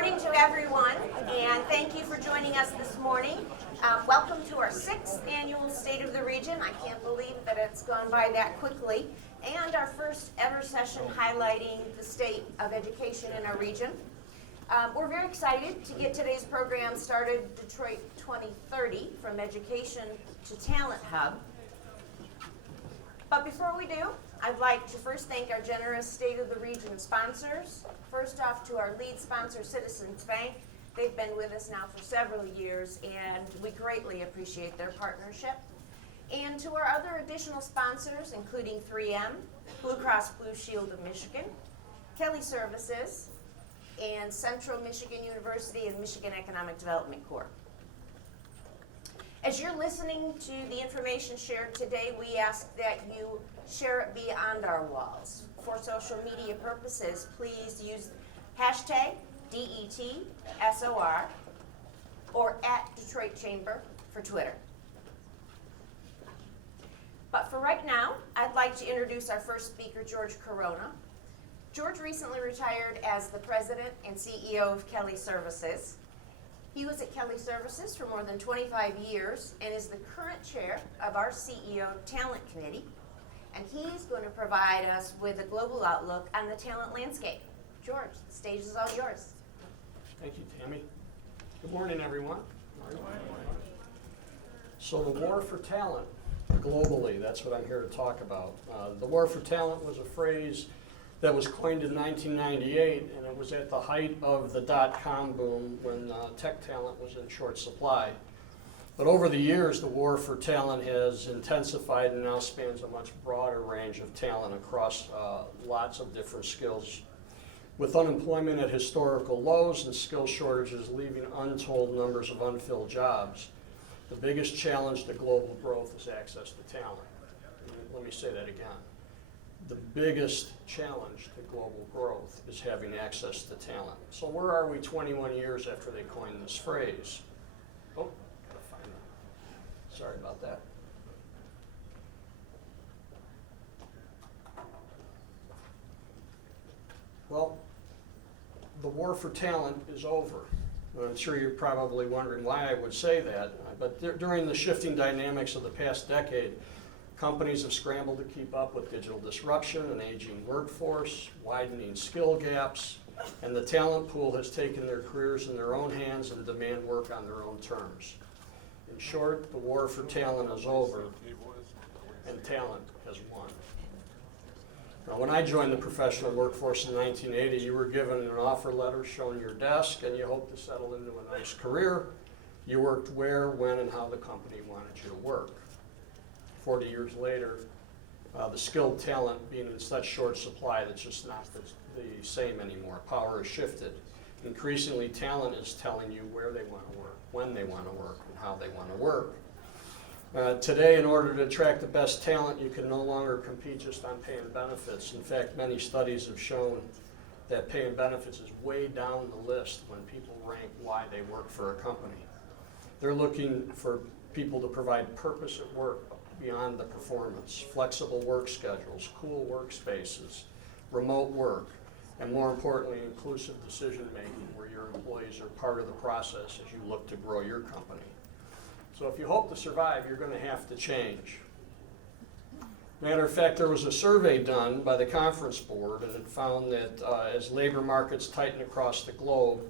morning to everyone, and thank you for joining us this morning. Welcome to our 6th annual State of the Region. I can't believe that it's gone by that quickly. And our first ever session highlighting the state of education in our region. We're very excited to get today's program started, Detroit 2030, from education to talent hub. But before we do, I'd like to first thank our generous State of the Region sponsors. First off, to our lead sponsor, Citizens Bank. They've been with us now for several years, and we greatly appreciate their partnership. And to our other additional sponsors, including 3M, Blue Cross Blue Shield of Michigan, Kelly Services, and Central Michigan University and Michigan Economic Development Corps. As you're listening to the information shared today, we ask that you share it beyond our walls. For social media purposes, please use hashtag DETSOR or @Detroit Chamber for Twitter. But for right now, I'd like to introduce our first speaker, George Corona. George recently retired as the president and CEO of Kelly Services. He was at Kelly Services for more than 25 years and is the current chair of our CEO Talent Committee. And he's going to provide us with a global outlook on the talent landscape. George, the stage is all yours. Thank you, Tammy. Good morning, everyone. So the war for talent globally, that's what I'm here to talk about. The war for talent was a phrase that was coined in 1998, and it was at the height of the dot-com boom when tech talent was in short supply. But over the years, the war for talent has intensified and now spans a much broader range of talent across lots of different skills. With unemployment at historical lows and skill shortages leaving untold numbers of unfilled jobs, the biggest challenge to global growth is access to talent. Let me say that again. The biggest challenge to global growth is having access to talent. So where are we 21 years after they coined this phrase? Oh, gotta find it. Sorry about that. Well, the war for talent is over. I'm sure you're probably wondering why I would say that, but during the shifting dynamics of the past decade, companies have scrambled to keep up with digital disruption, an aging workforce, widening skill gaps, and the talent pool has taken their careers in their own hands and demand work on their own terms. In short, the war for talent is over, and talent has won. Now, when I joined the professional workforce in 1980, you were given an offer letter showing your desk, and you hoped to settle into a nice career. You worked where, when, and how the company wanted you to work. 40 years later, the skilled talent being in such short supply that's just not the same anymore. Power has shifted. Increasingly, talent is telling you where they want to work, when they want to work, and how they want to work. Today, in order to attract the best talent, you can no longer compete just on pay and benefits. In fact, many studies have shown that pay and benefits is way down the list when people rank why they work for a company. They're looking for people to provide purpose at work beyond the performance, flexible work schedules, cool workspaces, remote work, and more importantly, inclusive decision making where your employees are part of the process as you look to grow your company. So if you hope to survive, you're going to have to change. Matter of fact, there was a survey done by the Conference Board, and it found that as labor markets tighten across the globe,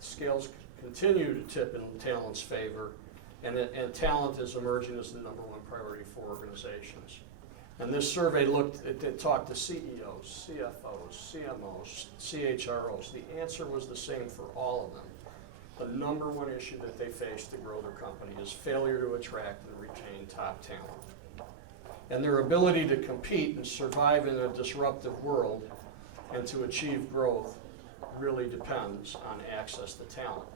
scales continue to tip in talent's favor, and talent is emerging as the number one priority for organizations. And this survey talked to CEOs, CFOs, CMOs, CHROs. The answer was the same for all of them. The number one issue that they face to grow their company is failure to attract and retain top talent. And their ability to compete and survive in a disruptive world and to achieve growth really depends on access to talent.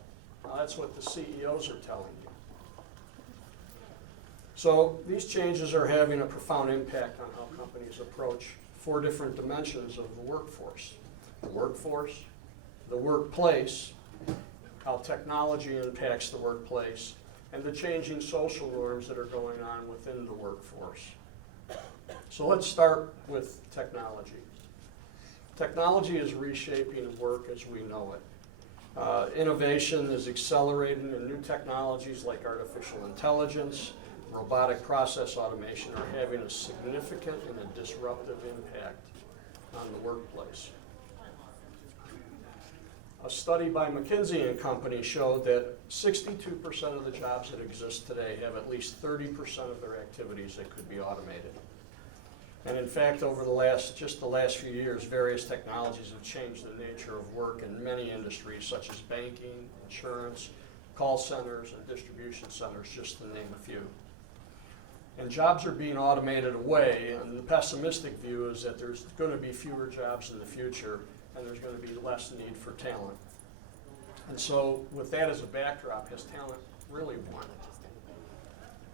Now, that's what the CEOs are telling you. So these changes are having a profound impact on how companies approach 4 different dimensions of the workforce, the workplace, how technology impacts the workplace, and the changing social norms that are going on within the workforce. So let's start with technology. Technology is reshaping work as we know it. Innovation is accelerating, and new technologies like artificial intelligence, robotic process automation are having a significant and a disruptive impact on the workplace. A study by McKinsey & Company showed that 62% of the jobs that exist today have at least 30% of their activities that could be automated. And in fact, over the last few years, various technologies have changed the nature of work in many industries, such as banking, insurance, call centers, and distribution centers, just to name a few. And jobs are being automated away, and the pessimistic view is that there's going to be fewer jobs in the future, and there's going to be less need for talent. And so, with that as a backdrop, has talent really won?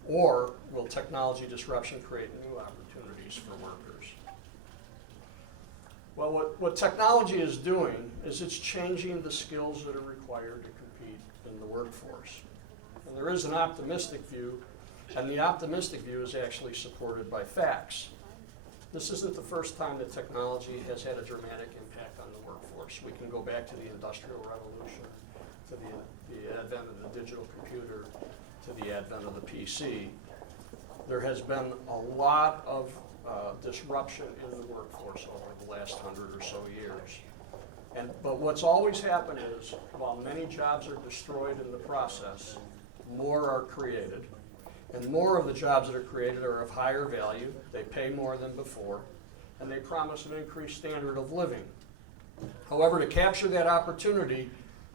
Or will technology disruption create new opportunities for workers? Well, what technology is doing is it's changing the skills that are required to compete in the workforce. And there is an optimistic view, and the optimistic view is actually supported by facts. This isn't the first time that technology has had a dramatic impact on the workforce. We can go back to the Industrial Revolution, to the advent of the digital computer, to the advent of the PC. There has been a lot of disruption in the workforce over the last 100 or so years. But what's always happened is, while many jobs are destroyed in the process, more are created. And more of the jobs that are created are of higher value, they pay more than before, and they promise an increased standard of living. However, to capture that opportunity,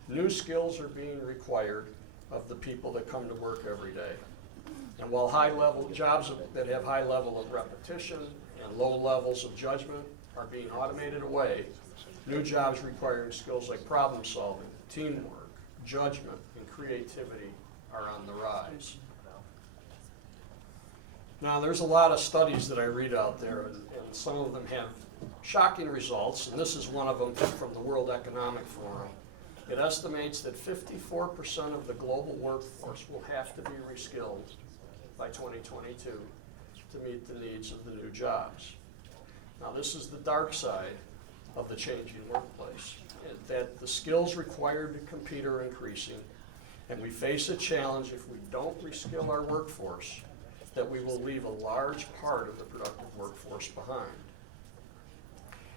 new skills are being required of the people that come to work every day. And while jobs that have high level of repetition and low levels of judgment are being automated away, new jobs requiring skills like problem solving, teamwork, judgment, and creativity are on the rise. Now, there's a lot of studies that I read out there, and some of them have shocking results, and this is one of them from the World Economic Forum. It estimates that 54% of the global workforce will have to be reskilled by 2022 to meet the needs of the new jobs. Now, this is the dark side of the changing workplace, that the skills required to compete are increasing, and we face a challenge if we don't reskill our workforce, that we will leave a large part of the productive workforce behind.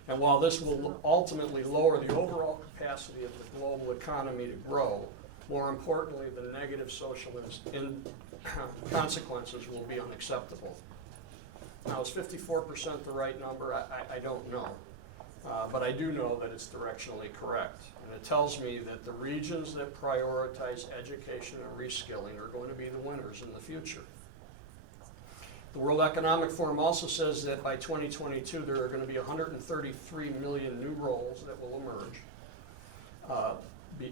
And while this will ultimately lower the overall capacity of the global economy to grow, more importantly, the negative social consequences will be unacceptable. Now, is 54% the right number? I don't know. But I do know that it's directionally correct. And it tells me that the regions that prioritize education and reskilling are going to be the winners in the future. The World Economic Forum also says that by 2022 there are going to be 133 million new roles that will emerge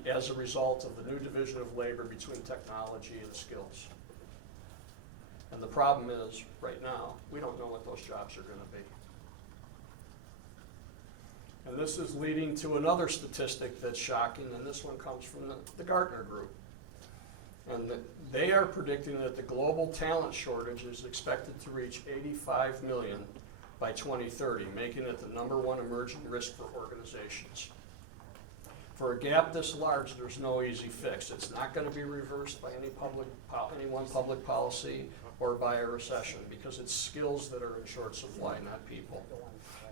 as a result of the new division of labor between technology and skills. And the problem is, right now, we don't know what those jobs are going to be. And this is leading to another statistic that's shocking, and this one comes from the Gartner Group. And they are predicting that the global talent shortage is expected to reach 85 million by 2030, making it the #1 emerging risk for organizations. For a gap this large, there's no easy fix. It's not going to be reversed by any one public policy or by a recession, because it's skills that are in short supply, not people.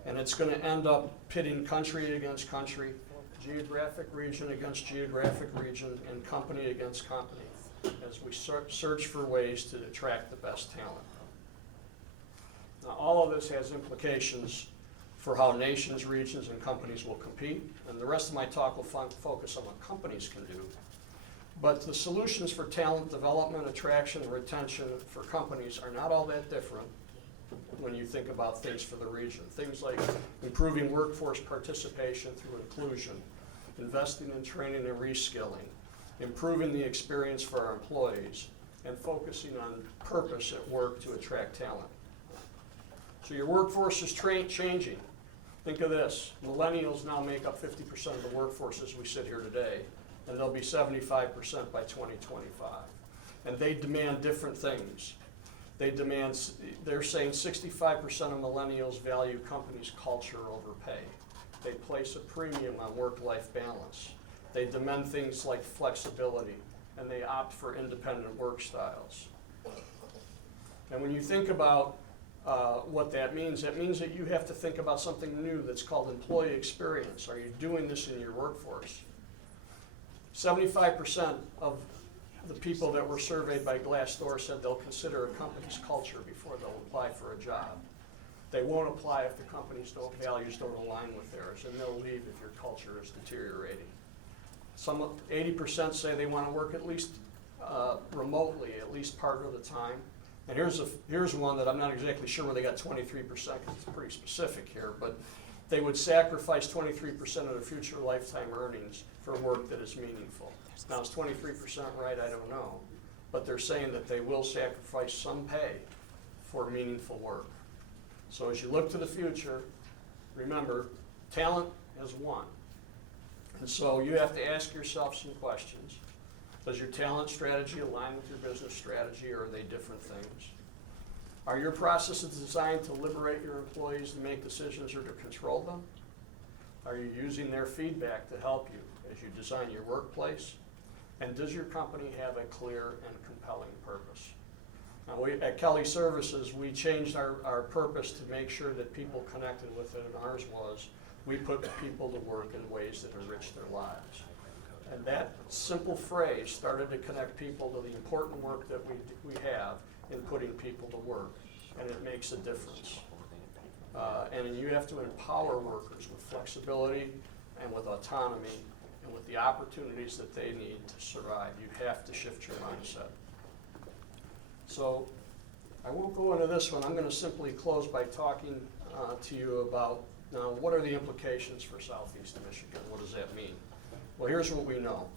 And it's going to end up pitting country against country, geographic region against geographic region, and company against company, as we search for ways to attract the best talent. Now, all of this has implications for how nations, regions, and companies will compete, and the rest of my talk will focus on what companies can do. But the solutions for talent development, attraction, and retention for companies are not all that different when you think about things for the region. Things like improving workforce participation through inclusion, investing in training and reskilling, improving the experience for our employees, and focusing on purpose at work to attract talent. So your workforce is changing. Think of this. Millennials now make up 50% of the workforce as we sit here today, and they'll be 75% by 2025. And they demand different things. They're saying 65% of millennials value companies' culture over pay. They place a premium on work-life balance. They demand things like flexibility, and they opt for independent work styles. And when you think about what that means that you have to think about something new that's called employee experience. Are you doing this in your workforce? 75% of the people that were surveyed by Glassdoor said they'll consider a company's culture before they'll apply for a job. They won't apply if the company's values don't align with theirs, and they'll leave if your culture is deteriorating. 80% say they want to work at least remotely, at least part of the time. And here's one that I'm not exactly sure where they got 23% because it's pretty specific here, but they would sacrifice 23% of their future lifetime earnings for work that is meaningful. Now, is 23% right? I don't know. But they're saying that they will sacrifice some pay for meaningful work. So as you look to the future, remember, talent has won. And so you have to ask yourself some questions. Does your talent strategy align with your business strategy, or are they different things? Are your processes designed to liberate your employees to make decisions or to control them? Are you using their feedback to help you as you design your workplace? And does your company have a clear and compelling purpose? Now, at Kelly Services, we changed our purpose to make sure that people connected with it, and ours was, we put people to work in ways that enrich their lives. And that simple phrase started to connect people to the important work that we have in putting people to work, and it makes a difference. And you have to empower workers with flexibility and with autonomy and with the opportunities that they need to survive. You have to shift your mindset. So I won't go into this one. I'm going to simply close by talking to you about, now, what are the implications for Southeast Michigan? What does that mean? Well, here's what we know.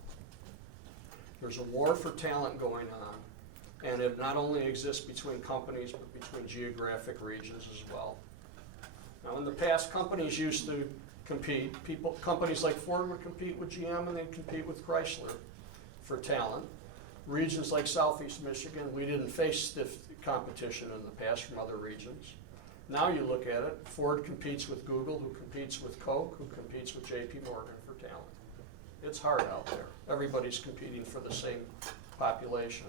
There's a war for talent going on, and it not only exists between companies, but between geographic regions as well. Now, in the past, companies used to compete. Companies like Ford would compete with GM, and they'd compete with Chrysler for talent. Regions like Southeast Michigan, we didn't face stiff competition in the past from other regions. Now you look at it, Ford competes with Google, who competes with Coke, who competes with JP Morgan for talent. It's hard out there. Everybody's competing for the same population.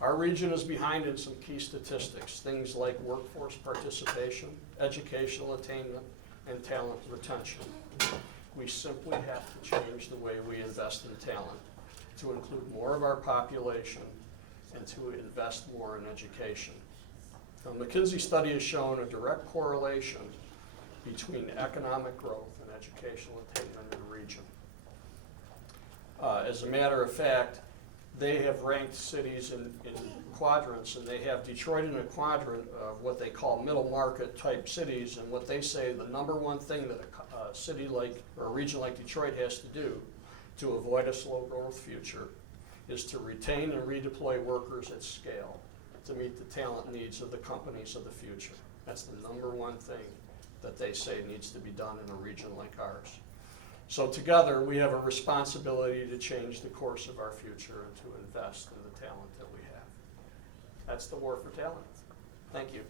Our region is behind in some key statistics, things like workforce participation, educational attainment, and talent retention. We simply have to change the way we invest in talent to include more of our population and to invest more in education. A McKinsey study has shown a direct correlation between economic growth and educational attainment in the region. As a matter of fact, they have ranked cities in quadrants, and they have Detroit in a quadrant of what they call middle market type cities, and what they say the number one thing that a city like, or a region like Detroit has to do to avoid a slow growth future is to retain and redeploy workers at scale to meet the talent needs of the companies of the future. That's the number one thing that they say needs to be done in a region like ours. So together, we have a responsibility to change the course of our future and to invest in the talent that we have. That's the war for talent. Thank you.